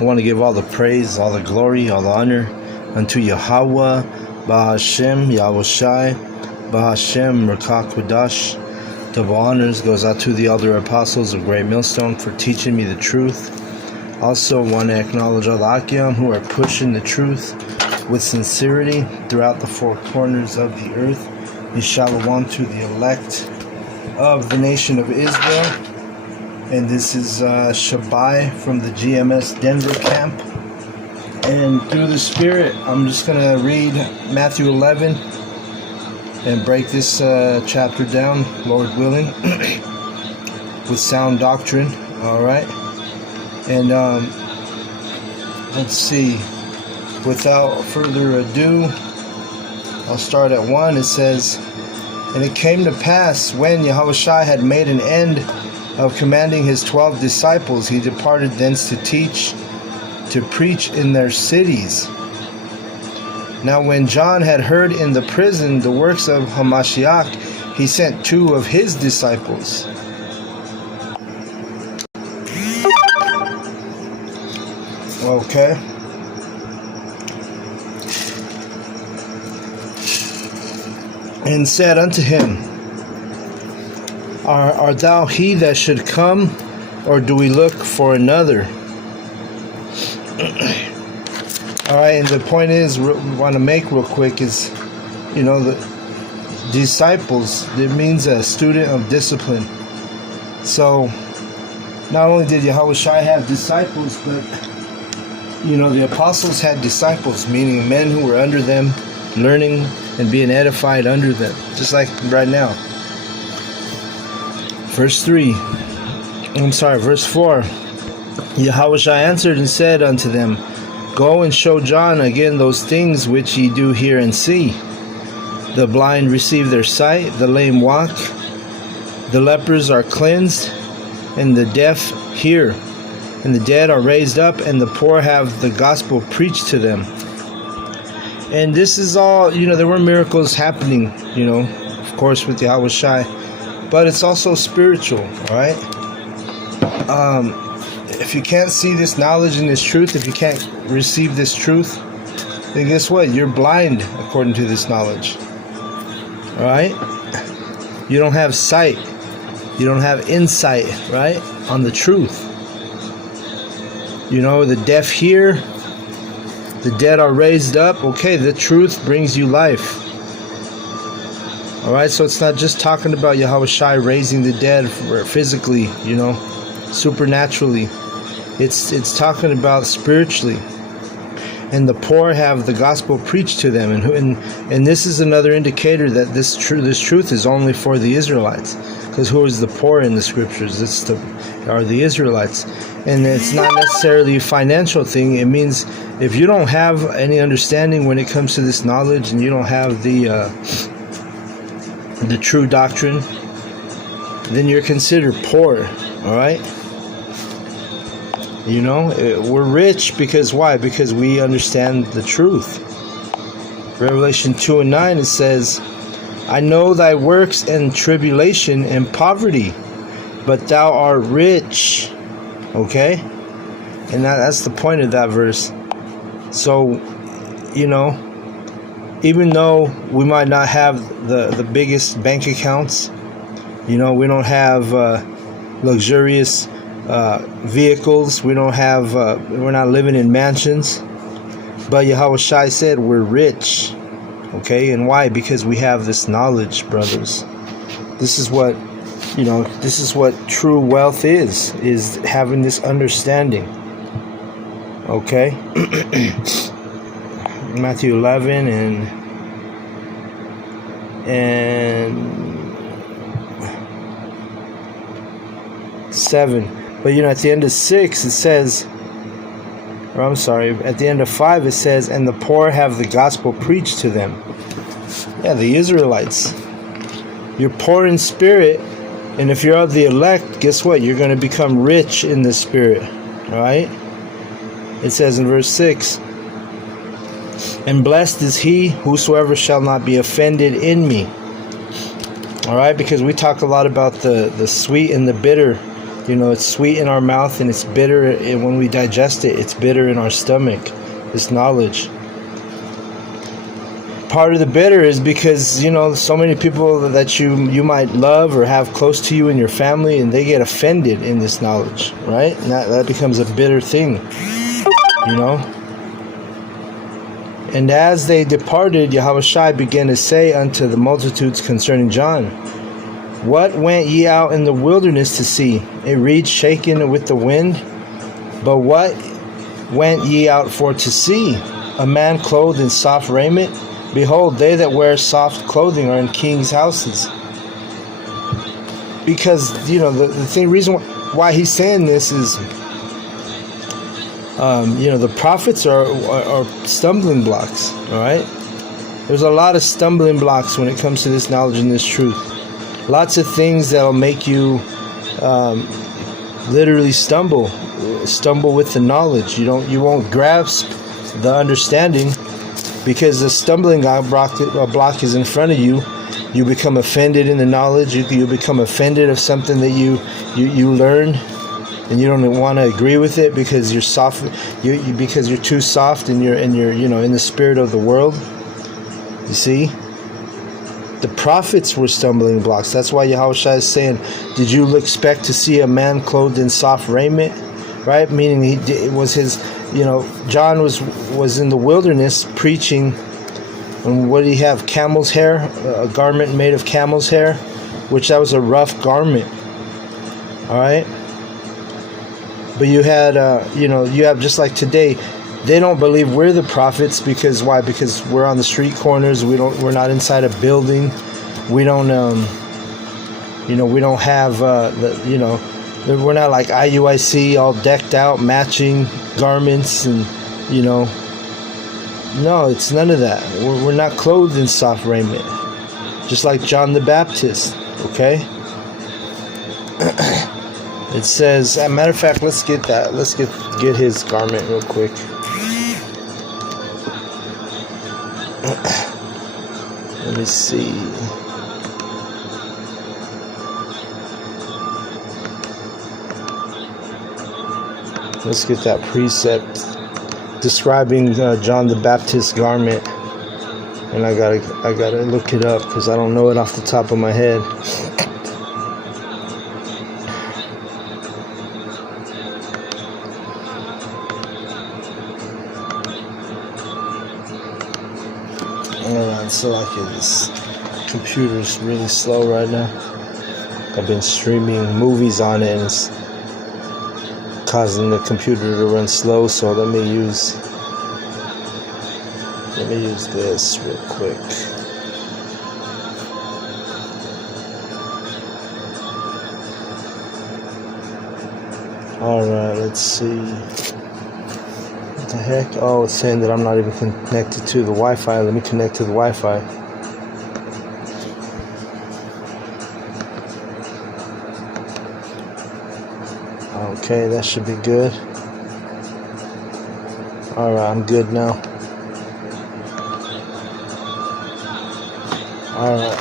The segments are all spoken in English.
I want to give all the praise, all the glory, all the honor unto Yahweh, Bahashem, Yahushai, Bahashem, Merkah Kodash. Double honors goes out to the elder apostles of Great Millstone for teaching me the truth. Also want to acknowledge all the Akim who are pushing the truth with sincerity throughout the four corners of the earth. Shalom to the elect of the nation of Israel. And this is Shabai from the GMS Denver camp. And through the Spirit, I'm just going to read Matthew 11 and break this chapter down, Lord willing, with sound doctrine. All right. And let's see. Without further ado, I'll start at 1. It says, "And it came to pass, when Yahushua had made an end of commanding his 12 disciples, he departed thence to preach in their cities. Now when John had heard in the prison the works of Hamashiach, he sent 2 of his disciples." Okay. "And said unto him, Art thou he that should come, or do we look for another?" Alright, and the point is, we want to make real quick is, the disciples, it means a student of discipline. So, not only did Yahushua have disciples, but, the apostles had disciples, meaning men who were under them, learning and being edified under them, just like right now. Verse 4. "Yahushua answered and said unto them, Go and show John again those things which ye do hear and see. The blind receive their sight, the lame walk, the lepers are cleansed, and the deaf hear, and the dead are raised up, and the poor have the gospel preached to them." And this is all, there were miracles happening, of course with Yahushua, but it's also spiritual, all right? If you can't see this knowledge and this truth, if you can't receive this truth, then guess what? You're blind according to this knowledge, all right? You don't have sight. You don't have insight, right, on the truth. The deaf hear, the dead are raised up. Okay, the truth brings you life. Alright, so it's not just talking about Yahushua raising the dead physically, supernaturally. It's talking about spiritually. And the poor have the gospel preached to them. And this is another indicator that this truth is only for the Israelites. Because who is the poor in the scriptures? Are the Israelites. And it's not necessarily a financial thing. It means if you don't have any understanding when it comes to this knowledge, and you don't have the true doctrine, then you're considered poor. All right. We're rich because why? Because we understand the truth. Revelation 2:9, it says, "I know thy works and tribulation and poverty, but thou art rich." Okay? And that's the point of that verse. So, even though we might not have the biggest bank accounts, we don't have luxurious vehicles, we're not living in mansions, but Yahushua said we're rich. Okay? And why? Because we have this knowledge, brothers. This is what true wealth is having this understanding. Okay? Matthew 11 and 7. But at the end of 6 it says, at the end of 5 it says, "And the poor have the gospel preached to them." Yeah, the Israelites. You're poor in spirit, and if you're of the elect, guess what? You're going to become rich in the spirit. All right? It says in verse 6, "And blessed is he whosoever shall not be offended in me." All right, because we talk a lot about the sweet and the bitter It's sweet in our mouth and it's bitter, and when we digest it, it's bitter in our stomach. This knowledge. Part of the bitter is because, so many people that you might love or have close to you in your family, and they get offended in this knowledge, right? And that becomes a bitter thing, And as they departed, Yahushua began to say unto the multitudes concerning John, What went ye out in the wilderness to see? A reed shaken with the wind? But what went ye out for to see? A man clothed in soft raiment? Behold, they that wear soft clothing are in kings' houses. Because, the reason why he's saying this is, the prophets are stumbling blocks, all right? There's a lot of stumbling blocks when it comes to this knowledge and this truth. Lots of things that'll make you literally stumble with the knowledge. You won't grasp the understanding, because the stumbling block is in front of you. You become offended in the knowledge. You become offended of something that you learn, and you don't want to agree with it because you're soft. Because you're too soft, and you're in the spirit of the world. You see, the prophets were stumbling blocks. That's why Yahushua is saying, "Did you expect to see a man clothed in soft raiment?" Right, meaning it was his. John was in the wilderness preaching, and what did he have? Camel's hair, a garment made of camel's hair, which that was a rough garment. All right, but you had, you have, just like today, they don't believe we're the prophets because why? Because we're on the street corners. We're not inside a building. We don't, we don't have we're not like IUIC all decked out, matching garments, and no, it's none of that. We're not clothed in soft raiment, just like John the Baptist. Okay. It says, as a matter of fact, let's get that. Let's get his garment real quick. Let me see. Let's get that precept describing John the Baptist's garment, and I gotta look it up because I don't know it off the top of my head. Alright, so this computer's really slow right now. I've been streaming movies on it, and it's causing the computer to run slow, so let me use this real quick. Alright, let's see. What the heck? Oh, it's saying that I'm not even connected to the Wi-Fi. Let me connect to the Wi-Fi. Okay, that should be good. Alright, I'm good now. Alright.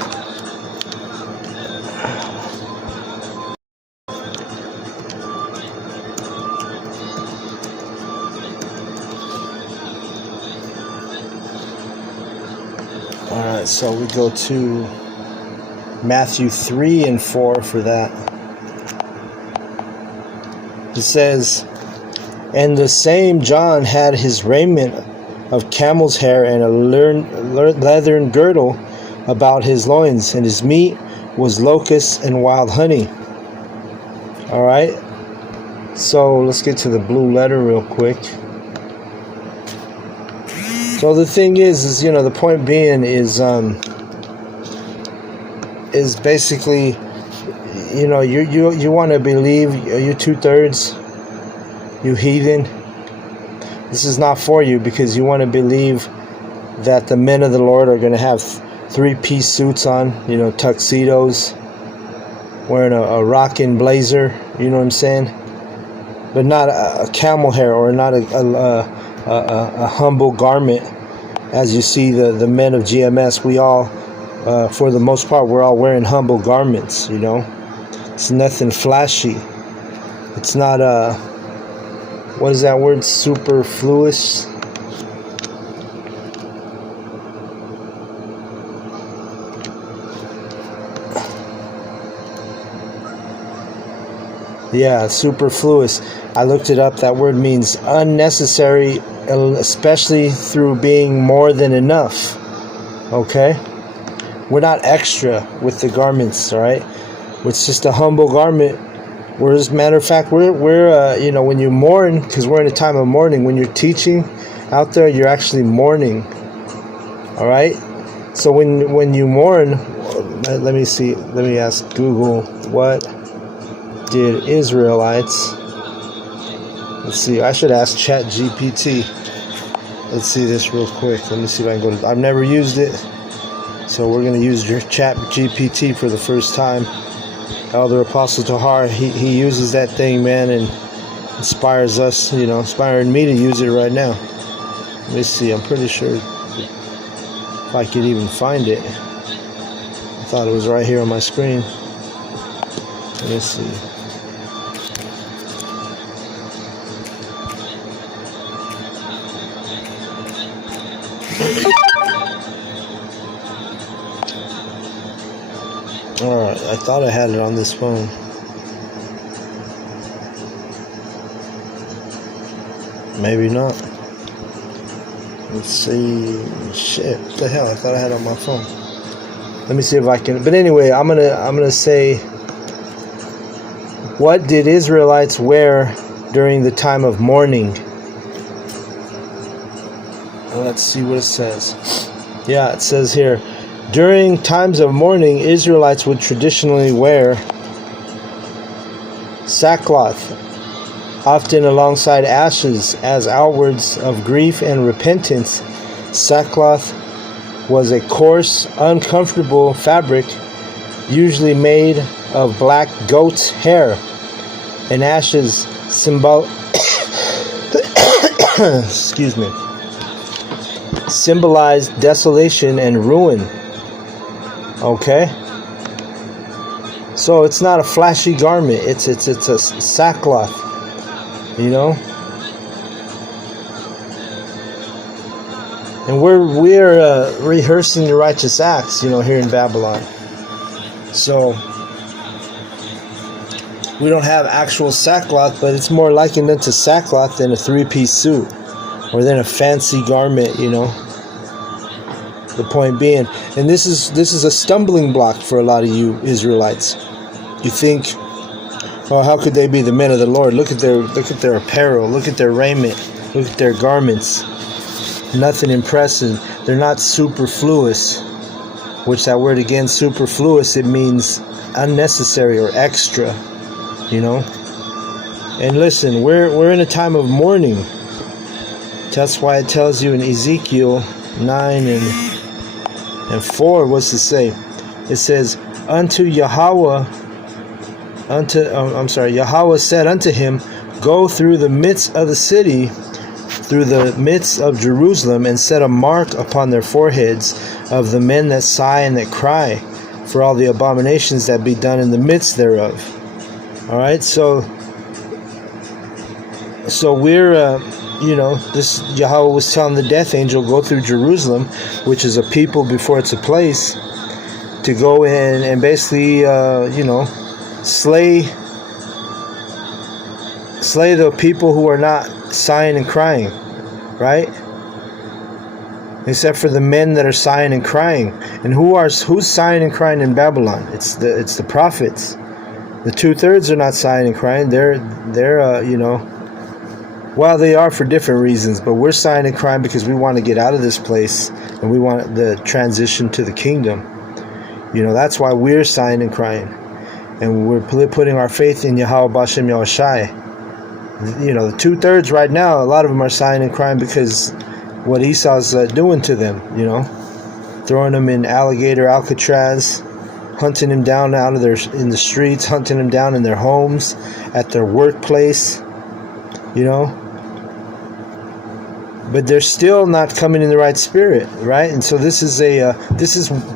Alright, so we go to Matthew 3 and 4 for that. It says, And the same John had his raiment of camel's hair and a leathern girdle about his loins, and his meat was locusts and wild honey. Alright, so let's get to the blue letter real quick. So the thing is the point being is basically, you want to believe, you 2/3, you heathen. This is not for you, because you want to believe that the men of the Lord are going to have 3-piece suits on, tuxedos, wearing a rockin' blazer, you know what I'm saying? But not a camel hair, or not a humble garment, as you see the men of GMS. We all, for the most part, we're all wearing humble garments. It's nothing flashy. It's not what is that word? Superfluous. Yeah, superfluous. I looked it up. That word means unnecessary, especially through being more than enough. Okay? We're not extra with the garments, all right? It's just a humble garment. We're, as a matter of fact, we're when you mourn, because we're in a time of mourning, when you're teaching out there, you're actually mourning. All right? So when you mourn, let me see. Let me ask Google, what did Israelites, let's see, I should ask ChatGPT. Let's see this real quick. Let me see if I can go to, I've never used it, so we're going to use your ChatGPT for the first time. Elder Apostle Tahar, he uses that thing, man, and inspires us, inspiring me to use it right now. Let me see, I'm pretty sure if I could even find it. I thought it was right here on my screen. Let me see. Alright, I thought I had it on this phone. Maybe not. Let's see. Shit, what the hell? I thought I had it on my phone. Let me see if I can. But anyway, I'm gonna say, what did Israelites wear during the time of mourning? Let's see what it says. Yeah, it says here, during times of mourning, Israelites would traditionally wear sackcloth, often alongside ashes, as outwards of grief and repentance. Sackcloth was a coarse, uncomfortable fabric, usually made of black goat's hair, and ashes excuse me, symbolized desolation and ruin. Okay, so it's not a flashy garment. It's a sackcloth, and we're rehearsing the righteous acts, here in Babylon. So we don't have actual sackcloth, but it's more likened into sackcloth than a three-piece suit or than a fancy garment, The point being, and this is a stumbling block for a lot of you Israelites. You think, oh, how could they be the men of the Lord? Look at their apparel, look at their raiment, look at their garments. Nothing impressive. They're not superfluous, which that word again, superfluous, it means unnecessary or extra, And listen, we're in a time of mourning. That's why it tells you in Ezekiel 9 and 4, what's it say? It says, Yahweh said unto him, go through the midst of the city, through the midst of Jerusalem, and set a mark upon their foreheads of the men that sigh and that cry, for all the abominations that be done in the midst thereof. All right, so we're this Yahweh was telling the death angel, go through Jerusalem, which is a people before it's a place, to go in and basically slay the people who are not sighing and crying, right? Except for the men that are sighing and crying. And who's sighing and crying in Babylon? It's the prophets. The 2/3 are not sighing and crying. They're well, they are for different reasons, but we're sighing and crying because we want to get out of this place and we want the transition to the kingdom. That's why we're sighing and crying, and we're putting our faith in Yahweh Bashem Yahushai. The 2/3 right now, a lot of them are sighing and crying because what Esau's doing to them, throwing them in alligator Alcatraz, hunting them down in the streets, hunting them down in their homes, at their workplace, but they're still not coming in the right spirit, right? And so this is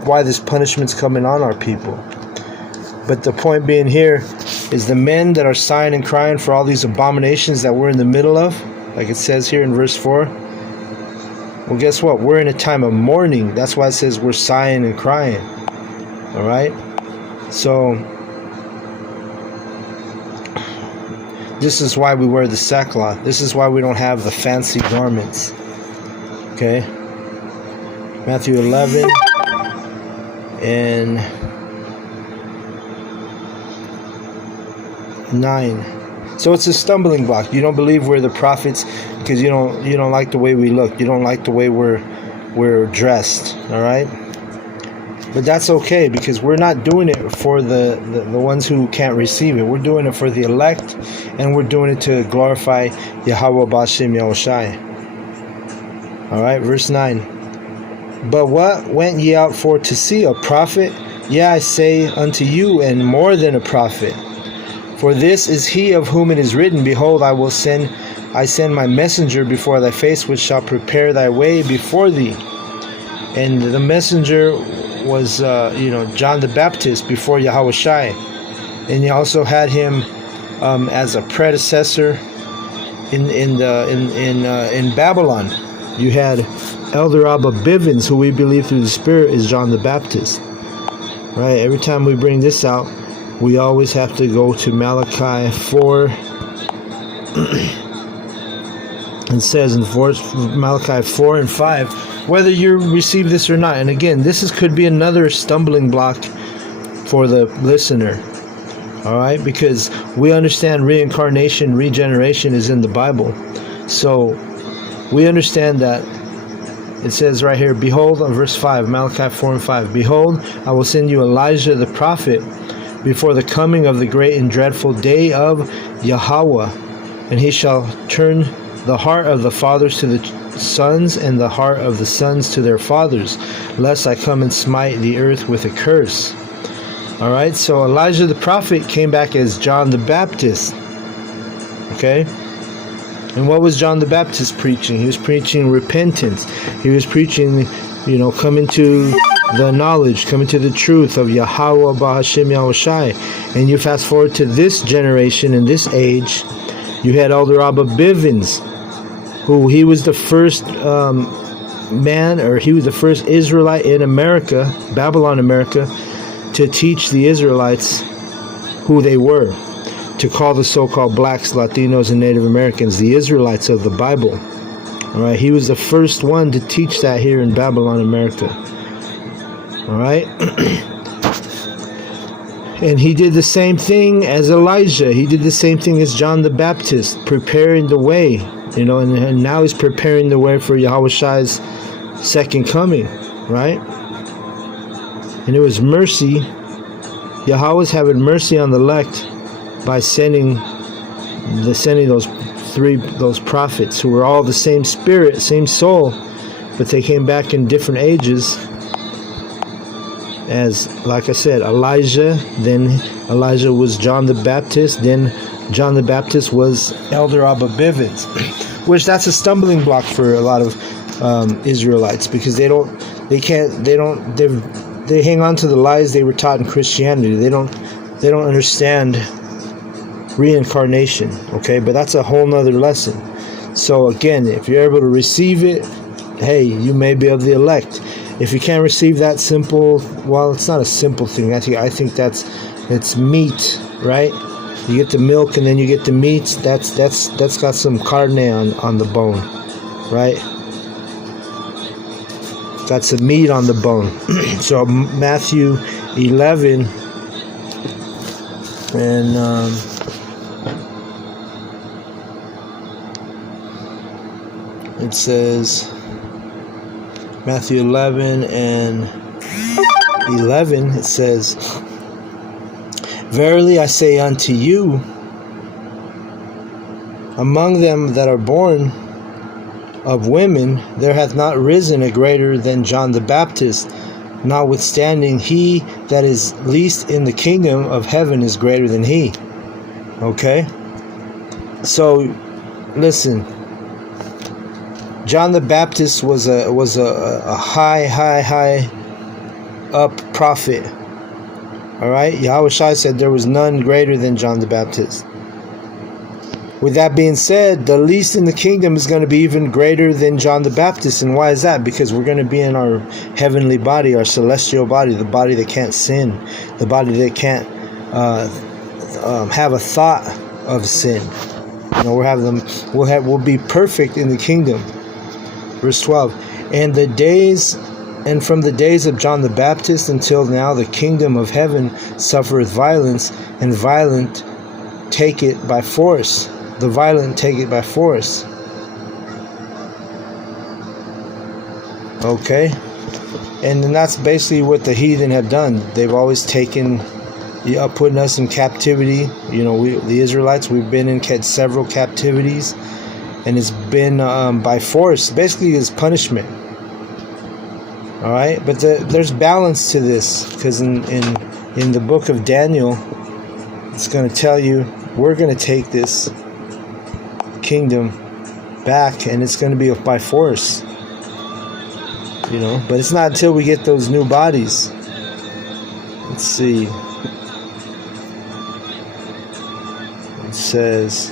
why this punishment's coming on our people. But the point being here is the men that are sighing and crying for all these abominations that we're in the middle of, like it says here in verse 4. Well, guess what? We're in a time of mourning. That's why it says we're sighing and crying. All right? So, this is why we wear the sackcloth. This is why we don't have the fancy garments. Okay? Matthew 11 and 9. So it's a stumbling block. You don't believe we're the prophets because you don't like the way we look. You don't like the way we're dressed. All right? But that's okay, because we're not doing it for the ones who can't receive it. We're doing it for the elect, and we're doing it to glorify Yahweh B'Shem Yahushai. Alright, verse 9. But what went ye out for to see? A prophet? Yea, I say unto you, and more than a prophet. For this is he of whom it is written, Behold, I send my messenger before thy face, which shall prepare thy way before thee. And the messenger was John the Baptist before Yahushai, and you also had him as a predecessor in Babylon. You had Elder Abba Bivens, who we believe through the Spirit is John the Baptist. Right? Every time we bring this out, we always have to go to Malachi 4. It says in Malachi 4 and 5. Whether you receive this or not. And again, could be another stumbling block for the listener. All right? Because we understand reincarnation, regeneration is in the Bible. So we understand that it says right here, Behold, verse 5, Malachi 4 and 5. Behold, I will send you Elijah the prophet before the coming of the great and dreadful day of Yahweh. And he shall turn the heart of the fathers to the sons, and the heart of the sons to their fathers, lest I come and smite the earth with a curse. Alright, so Elijah the prophet came back as John the Baptist. Okay? And what was John the Baptist preaching? He was preaching repentance. He was preaching, coming to the knowledge, coming to the truth of Yahweh B'Shem Yahushai. And you fast forward to this generation, in this age, you had Elder Abba Bivens, who he was the first he was the first Israelite in America, Babylon, America, to teach the Israelites who they were, to call the so-called blacks, Latinos, and Native Americans the Israelites of the Bible. All right, he was the first one to teach that here in Babylon, America. All right. And he did the same thing as Elijah. He did the same thing as John the Baptist, preparing the way. And now he's preparing the way for Yahushai's second coming, right? And it was mercy. Yahweh's having mercy on the elect by sending those prophets who were all the same spirit, same soul, but they came back in different ages. As, like I said, Elijah, then Elijah was John the Baptist, then John the Baptist was Elder Abba Bivens, which that's a stumbling block for a lot of Israelites, because they hang on to the lies they were taught in Christianity. They don't understand reincarnation. Okay, but that's a whole nother lesson. So again, if you're able to receive it, hey, you may be of the elect. If you can't receive that simple, well, it's not a simple thing. I think it's meat, right? You get the milk and then you get the meat. That's got some carne on the bone, right? Got some meat on the bone. So Matthew 11 and it says, Matthew 11 and 11, it says, Verily I say unto you, among them that are born of women, there hath not risen a greater than John the Baptist. Notwithstanding, he that is least in the kingdom of heaven is greater than he. Okay? So, listen. John the Baptist was a high up prophet. All right, Yahushua said there was none greater than John the Baptist. With that being said, the least in the kingdom is going to be even greater than John the Baptist. And why is that? Because we're going to be in our heavenly body, our celestial body, the body that can't sin, the body that can't have a thought of sin. You know, we'll be perfect in the kingdom. Verse 12. And from the days of John the Baptist until now, the kingdom of heaven suffereth violence, and violent take it by force. The violent take it by force. Okay? And then that's basically what the heathen have done. They've always taken, putting us in captivity. You know, the Israelites, we've been in several captivities, and it's been by force. Basically, it's punishment. All right? But there's balance to this, because in the book of Daniel, it's going to tell you, we're going to take this kingdom back, and it's going to be by force. You know, but it's not until we get those new bodies. Let's see. It says,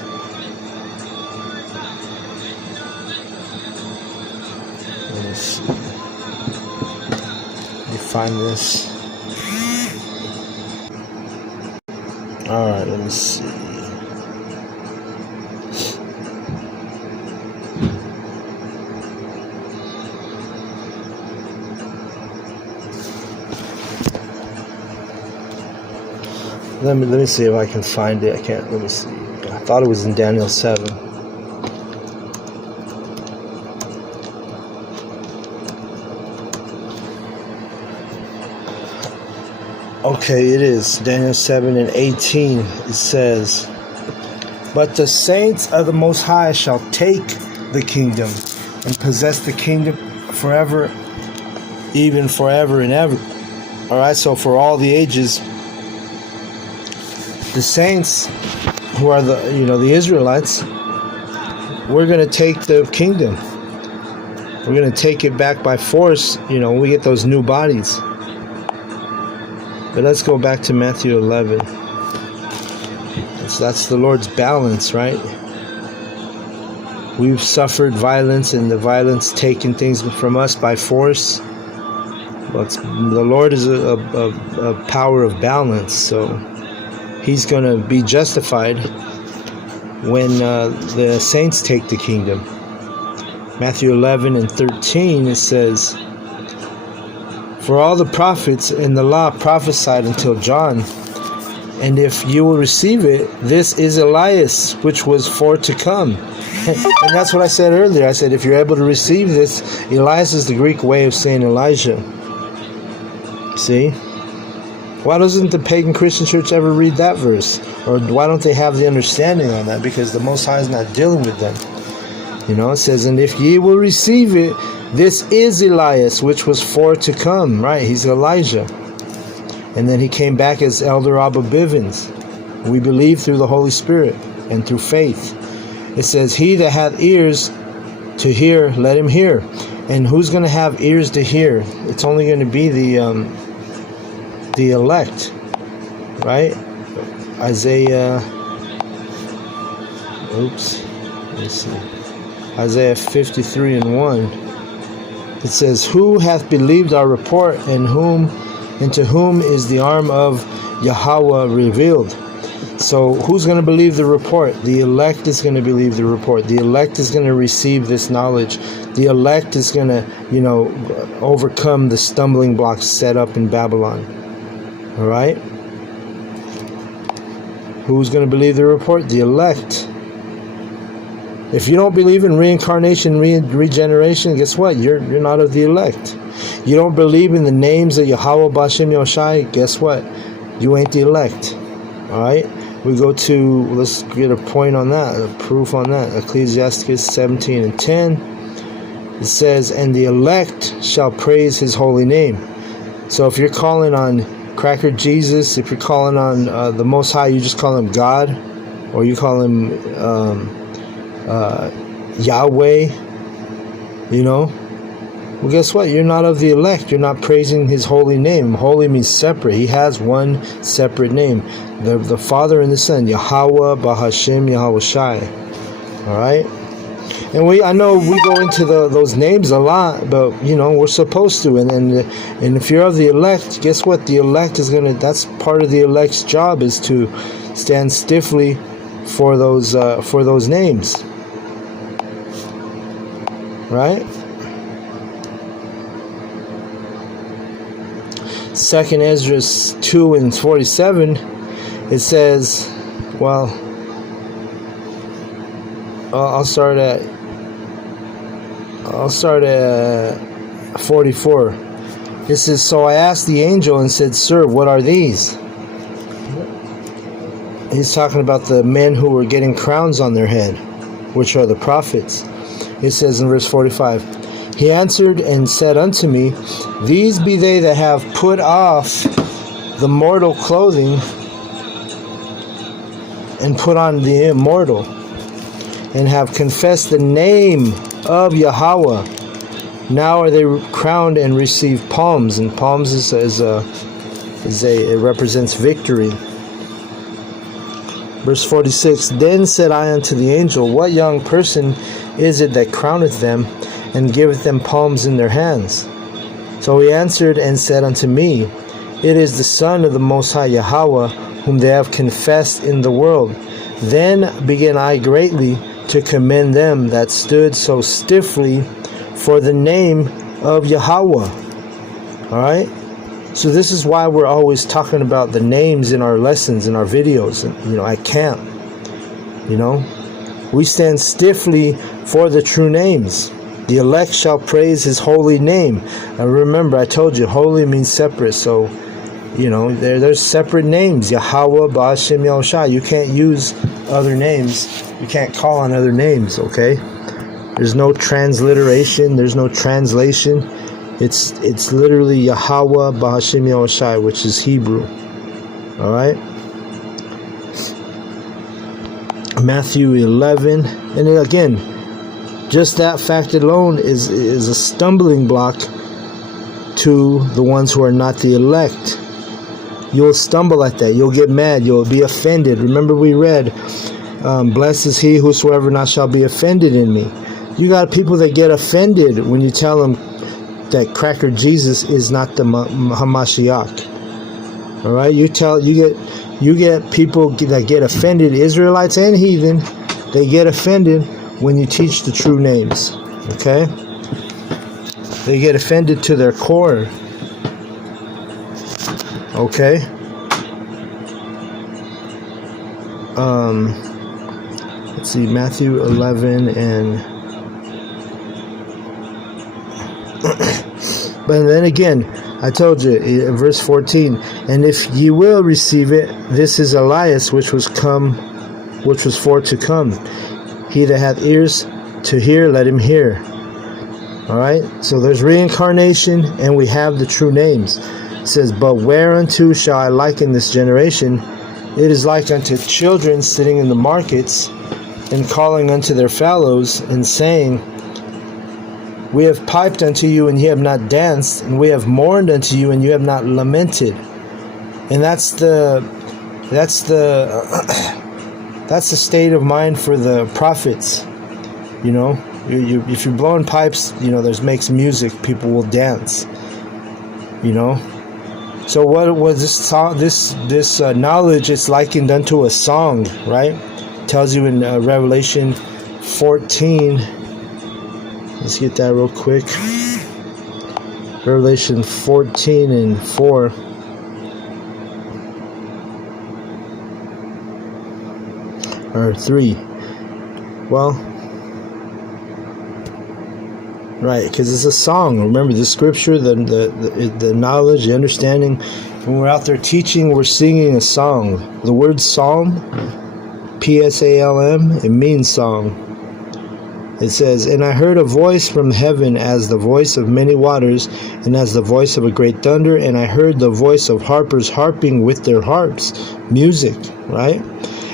let me see. Let me find this. All right, let me see. Let me see if I can find it. I can't. Let me see. I thought it was in Daniel 7. Okay, it is. Daniel 7 and 18. It says, "But the saints of the Most High shall take the kingdom and possess the kingdom forever, even forever and ever." All right, so for all the ages, the saints, who are the Israelites, we're going to take the kingdom. We're going to take it back by force, when we get those new bodies. But let's go back to Matthew 11. So that's the Lord's balance, right? We've suffered violence, and the violence taking things from us by force. But the Lord is a power of balance, so He's going to be justified when the saints take the kingdom. Matthew 11 and 13, it says, "For all the prophets in the law prophesied until John. And if you will receive it, this is Elias, which was for to come." And that's what I said earlier. I said, if you're able to receive this, Elias is the Greek way of saying Elijah. See? Why doesn't the pagan Christian church ever read that verse? Or why don't they have the understanding on that? Because the Most High is not dealing with them. It says, "And if ye will receive it, this is Elias, which was for to come." Right? He's Elijah. And then he came back as Elder Abba Bivens. We believe through the Holy Spirit and through faith. It says, "He that hath ears to hear, let him hear." And who's going to have ears to hear? It's only going to be the elect, right? Isaiah 53 and 1. It says, "Who hath believed our report, and to whom is the arm of Yahweh revealed?" So who's going to believe the report? The elect is going to believe the report. The elect is going to receive this knowledge. The elect is going to, overcome the stumbling blocks set up in Babylon. All right? Who's going to believe the report? The elect. If you don't believe in reincarnation, regeneration, guess what? You're not of the elect. You don't believe in the names of Yahweh, Bashem, Yoshai, guess what? You ain't the elect. All right? We go to, let's get a point on that, a proof on that. Ecclesiastes 17 and 10. It says, "And the elect shall praise his holy name." So if you're calling on Cracker Jesus, if you're calling on the Most High, you just call him God, or you call him Yahweh, Well, guess what? You're not of the elect. You're not praising his holy name. Holy means separate. He has one separate name. The Father and the Son, Yahweh, Bahashem, Yahweh Shai. All right? And I know we go into those names a lot, but, we're supposed to. And if you're of the elect, guess what? The elect is that's part of the elect's job, is to stand stiffly for those names. Right? 2nd Ezra 2 and 47, it says, I'll start at 44. It says, so I asked the angel and said, Sir, what are these? He's talking about the men who were getting crowns on their head, which are the prophets. It says in verse 45, he answered and said unto me, these be they that have put off the mortal clothing and put on the immortal, and have confessed the name of Yahweh. Now are they crowned and receive palms, and palms it represents victory. Verse 46, then said I unto the angel, what young person is it that crowneth them, and giveth them palms in their hands? So he answered and said unto me, it is the Son of the Most High Yahweh, whom they have confessed in the world. Then began I greatly to commend them that stood so stiffly for the name of Yahweh. Alright? So this is why we're always talking about the names in our lessons, in our videos, and at camp. We stand stiffly for the true names. The elect shall praise his holy name. And remember, I told you, holy means separate. So, there's separate names. Yahweh, Ba'ashem, Yahushua. You can't use other names. You can't call on other names, okay? There's no transliteration. There's no translation. It's literally Yahweh, Ba'ashem, Yahushua, which is Hebrew. All right? Matthew 11. And then again, just that fact alone is a stumbling block to the ones who are not the elect. You'll stumble at that. You'll get mad. You'll be offended. Remember we read, blessed is he whosoever not shall be offended in me. You got people that get offended when you tell them that Cracker Jesus is not the Hamashiach. All right, you get people that get offended, Israelites and heathen. They get offended when you teach the true names. Okay, they get offended to their core. Okay. Let's see, Matthew 11 and but then again, I told you in verse 14, and if ye will receive it, this is Elias which was for to come. He that hath ears to hear, let him hear. Alright, so there's reincarnation, and we have the true names. It says, but whereunto shall I liken this generation? It is like unto children sitting in the markets, and calling unto their fellows, and saying, we have piped unto you, and ye have not danced, and we have mourned unto you, and you have not lamented. And that's the state of mind for the prophets. If you're blowing pipes, there's makes music, people will dance. So what was this knowledge is likened unto a song, right? It tells you in Revelation 14. Let's get that real quick. Revelation 14 and 4. Or 3. Well, right, because it's a song. Remember the scripture, the knowledge, the understanding. When we're out there teaching, we're singing a song. The word psalm, P-S-A-L-M, it means song. It says, and I heard a voice from heaven as the voice of many waters, and as the voice of a great thunder, and I heard the voice of harpers harping with their harps, music, right?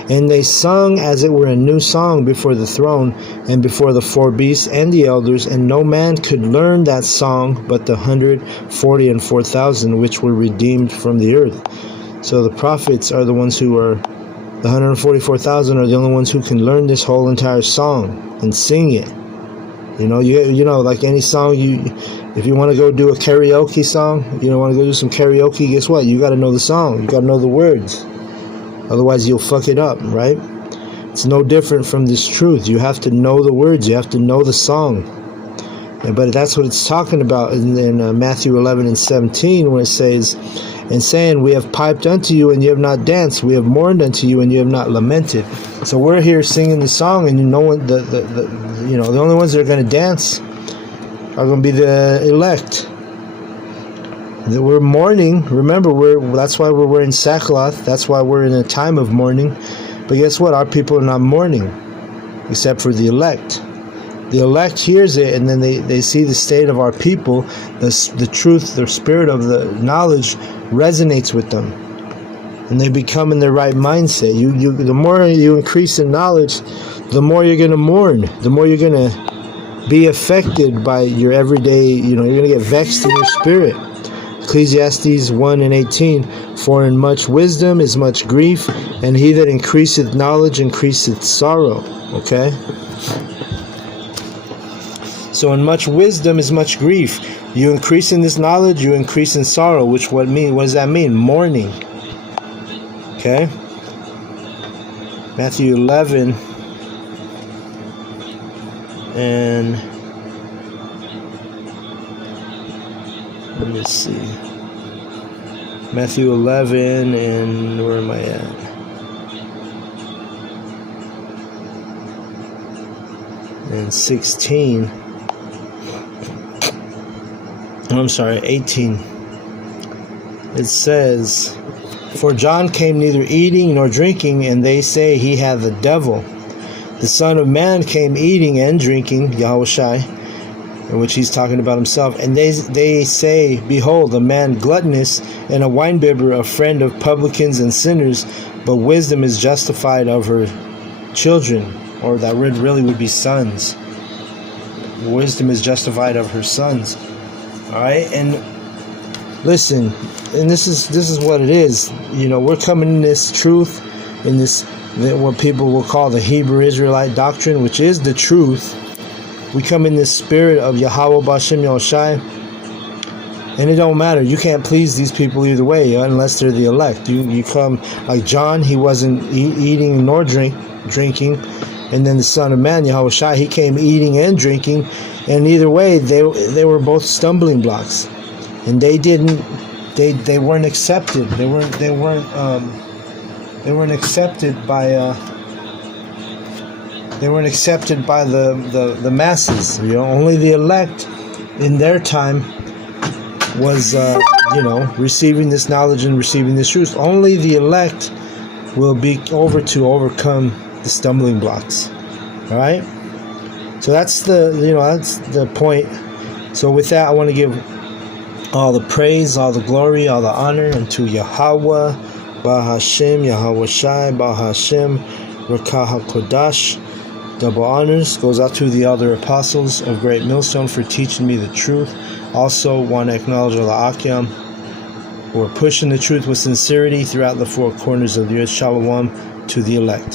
And they sung as it were a new song before the throne and before the four beasts and the elders, and no man could learn that song but the 144,000 which were redeemed from the earth. So the prophets are the ones who are, the 144,000 are the only ones who can learn this whole entire song and sing it. You know, like any song, if you want to go do a karaoke song, want to go do some karaoke, guess what? You got to know the song. You got to know the words. Otherwise, you'll fuck it up, right? It's no different from this truth. You have to know the words. You have to know the song. But that's what it's talking about in Matthew 11 and 17, where it says, and saying, we have piped unto you and you have not danced. We have mourned unto you and you have not lamented. So we're here singing the song, and the only ones that are going to dance are going to be the elect. We're mourning. Remember, that's why we're wearing sackcloth. That's why we're in a time of mourning. But guess what? Our people are not mourning, except for the elect. The elect hears it, and then they see the state of our people. The truth, the spirit of the knowledge resonates with them, and they become in their right mindset. The more you increase in knowledge, the more you're going to mourn. The more you're going to be affected by your everyday. You're going to get vexed in your spirit. Ecclesiastes 1 and 18, for in much wisdom is much grief, and he that increaseth knowledge increaseth sorrow. Okay? So in much wisdom is much grief. You increase in this knowledge, you increase in sorrow, what does that mean? Mourning. Okay? Matthew 11 and let me see. Matthew 11 and where am I at? And 16. I'm sorry, 18. It says, for John came neither eating nor drinking, and they say he hath the devil. The Son of Man came eating and drinking, Yahushai, in which he's talking about himself. And they say, behold, a man gluttonous and a winebibber, a friend of publicans and sinners, but wisdom is justified of her children, or that word really would be sons. Wisdom is justified of her sons. All right, and listen, and this is what it is. We're coming in this truth, in this what people will call the Hebrew Israelite doctrine, which is the truth. We come in this spirit of Yahweh B'Shem Yahushai, and it don't matter. You can't please these people either way unless they're the elect. You come like John. He wasn't eating nor drinking, and then the Son of Man Yahushai, he came eating and drinking. And either way, they were both stumbling blocks, and they weren't accepted. They weren't accepted by the masses. Only the elect in their time was receiving this knowledge and receiving this truth. Only the elect will be over to overcome the stumbling blocks. All right. So that's the point. So with that, I want to give all the praise, all the glory, all the honor unto Yahweh, Bahashem, Yahweh Shai, Bahashem, Rakah HaKodash. Double honors goes out to the elder apostles of Great Millstone for teaching me the truth. Also want to acknowledge Allah Akyam, who are pushing the truth with sincerity throughout the four corners of the earth. Shalom to the elect.